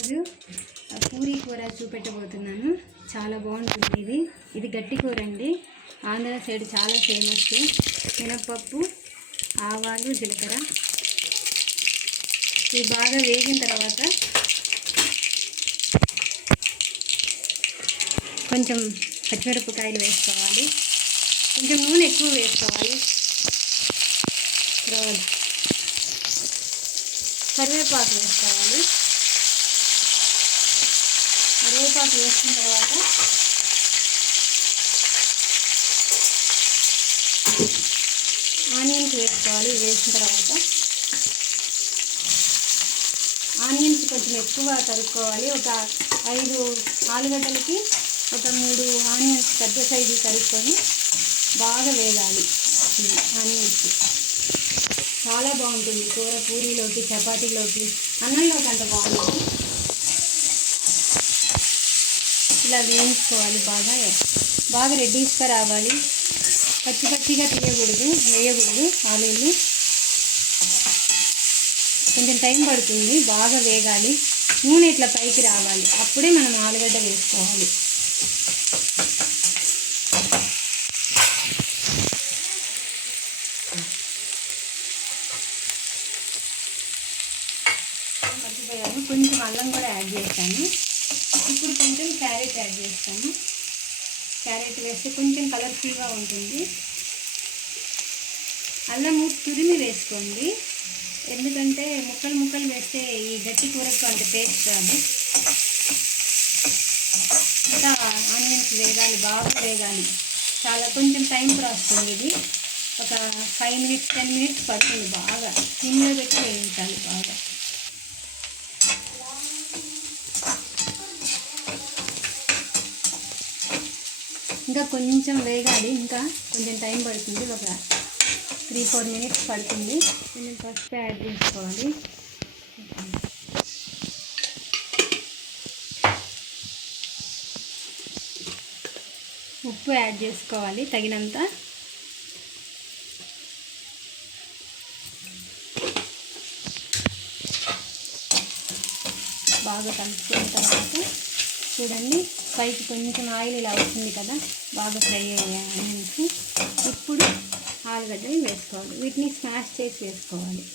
ఈరోజు పూరీ కూర చూపెట్టబోతున్నాను. చాలా బాగుంటుంది. ఇది గట్టి కూర అండి. ఆంధ్ర సైడ్ చాలా ఫేమస్. మినపప్పు, ఆవాలు, జీలకర్ర ఇవి బాగా వేగిన తర్వాత కొంచెం పచ్చిమిరపకాయలు వేసుకోవాలి. కొంచెం నూనె ఎక్కువ వేసుకోవాలి. తర్వాత కరివేపాకు వేసుకోవాలి. కరివేపాకు వేసిన తర్వాత ఆనియన్స్ వేసుకోవాలి. వేసిన తర్వాత ఆనియన్స్ కొంచెం ఎక్కువ తరుక్కోవాలి. ఒక 5 ఆలుగడ్డలకి ఒక 3 ఆనియన్స్ పెద్ద సైజు తరుక్కొని బాగా వేగాలి. ఆనియన్స్ చాలా బాగుంటుంది కూర. పూరీలోకి, చపాతీలోకి, అన్నంలోకి అంత బాగుంటుంది. ఇలా వేయించుకోవాలి. బాగా రెడ్డిష్గా రావాలి. పచ్చిగా వేయకూడదు ఆలుని. కొంచెం టైం పడుతుంది. బాగా వేగాలి. నూనె ఇట్లా పైకి రావాలి. అప్పుడే మనం ఆలుగడ్డ వేసుకోవాలి. మర్చిపోయాను, కొంచెం అల్లం కూడా యాడ్ చేస్తాను. ఇప్పుడు కొంచెం క్యారెట్ యాడ్ చేస్తాను. క్యారెట్ వేస్తే కొంచెం కలర్ఫుల్గా ఉంటుంది. అల్లము తురిమి వేసుకోండి. ఎందుకంటే ముక్కలు వేస్తే ఈ గట్టి కూరకు అంత టేస్ట్ రాదు. ఇంకా ఆనియన్స్ వేగాలి, బాగా వేగాలి. చాలా కొంచెం టైం కూడా వస్తుంది. ఇది ఒక 5 మినిట్స్ 10 మినిట్స్ పడుతుంది. బాగా సిమ్లో పెట్టి వేయించాలి. బాగా ఇంకా కొంచెం వేగాలి. ఇంకా కొంచెం టైం పడుతుంది. ఒక 3-4 మినిట్స్ పడుతుంది. కొంచెం పసుపు యాడ్ చేసుకోవాలి. ఉప్పు యాడ్ చేసుకోవాలి తగినంత. బాగా కలుపుకున్న తర్వాత చూడండి, పైకి కొంచెం ఆయిల్ ఇలా అవుతుంది కదా, బాగా ఫ్రై అయ్యాయి ఆనియన్స్. ఇప్పుడు ఆలుగడ్డలు వేసుకోవాలి. వీటిని స్మాష్ చేసి వేసుకోవాలి.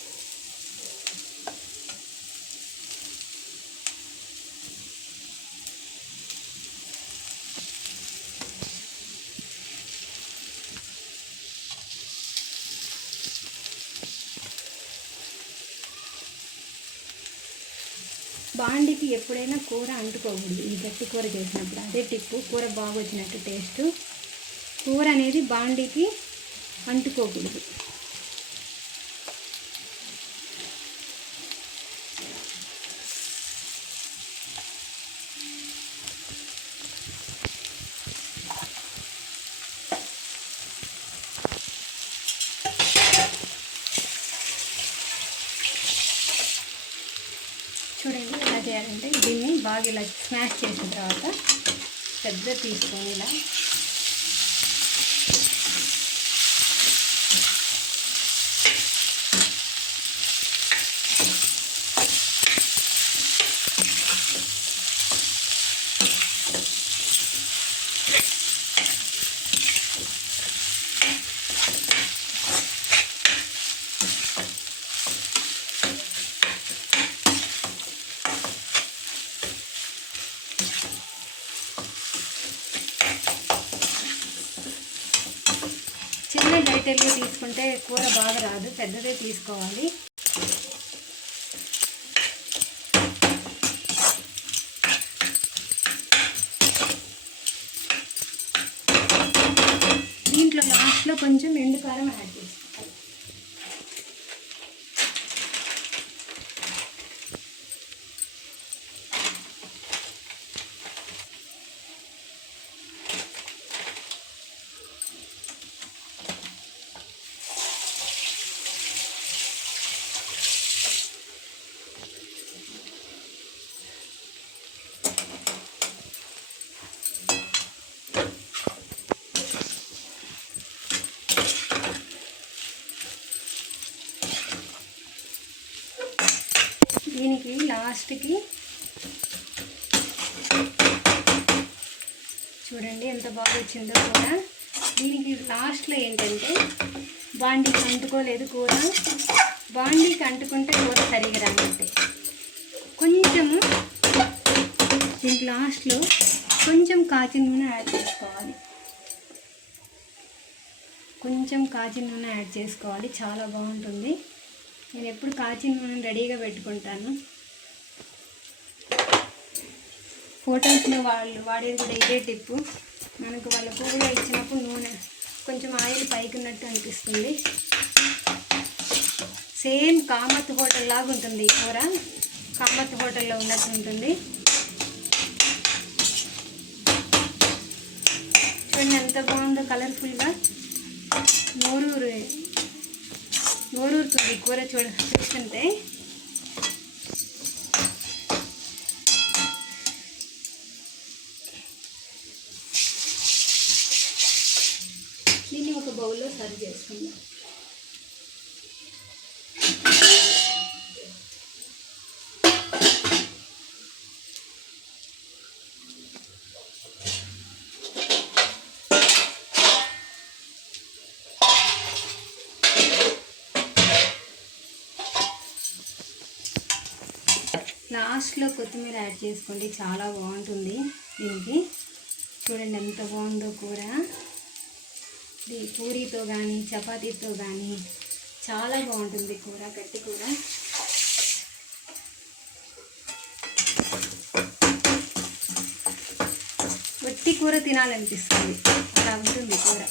బాండికి ఎప్పుడైనా కూర అంటుకోకూడదు. ఈ గట్టి కూర చేసినప్పుడు అదే టిప్పు. కూర బాగా వచ్చినట్టు టేస్ట్. కూర అనేది బాండికి అంటుకోకూడదు. చూడండి, ఎలా చేయాలంటే దీన్ని బాగా ఇలా స్మాష్ చేసిన తర్వాత పెద్ద తీసుకొని ఇలా చిన్న డైటెల్లో తీసుకుంటే కూర బాగా రాదు. పెద్దదే తీసుకోవాలి. దీంట్లో లాస్ట్లో కొంచెం ఎండు కారం యాడ్ చేసుకోవాలి. దీనికి లాస్ట్కి చూడండి ఎంత బాగా వచ్చిందో కూర. దీనికి లాస్ట్లో ఏంటంటే బాండీకి అంటుకోలేదు కూర. బాండీకి అంటుకుంటే కూర సరిగా రానట్టే. కొంచెము దీనికి లాస్ట్లో కొంచెం కాచిన నూనె యాడ్ చేసుకోవాలి. కొంచెం కాచిన నూనె యాడ్ చేసుకోవాలి, చాలా బాగుంటుంది. నేను ఎప్పుడు కాచిన నూనె రెడీగా పెట్టుకుంటాను. హోటల్స్లో వాళ్ళు వాడేది కూడా ఇదే టిప్పు. మనకు వాళ్ళ కూరలో ఇచ్చినప్పుడు నూనె కొంచెం ఆయిల్ పైకి ఉన్నట్టు అనిపిస్తుంది. సేమ్ కామత్ హోటల్ లాగా ఉంటుంది ఈ కూర. కామత్ హోటల్లో ఉన్నట్టు ఉంటుంది. చూడండి ఎంత బాగుందో కలర్ఫుల్గా. నోరూరుతుంది కూర చూస్తుంటే. దీన్ని ఒక బౌల్లో సర్వ్ చేసుకుందాం. లాస్ట్లో కొత్తిమీర యాడ్ చేసుకోండి, చాలా బాగుంటుంది దీనికి. చూడండి ఎంత బాగుందో కూర. ఇది పూరీతో కానీ చపాతీతో కానీ చాలా బాగుంటుంది కూర, గట్టి కూర. వట్టి కూర తినాలనిపిస్తుంది, అలా ఉంటుంది కూర.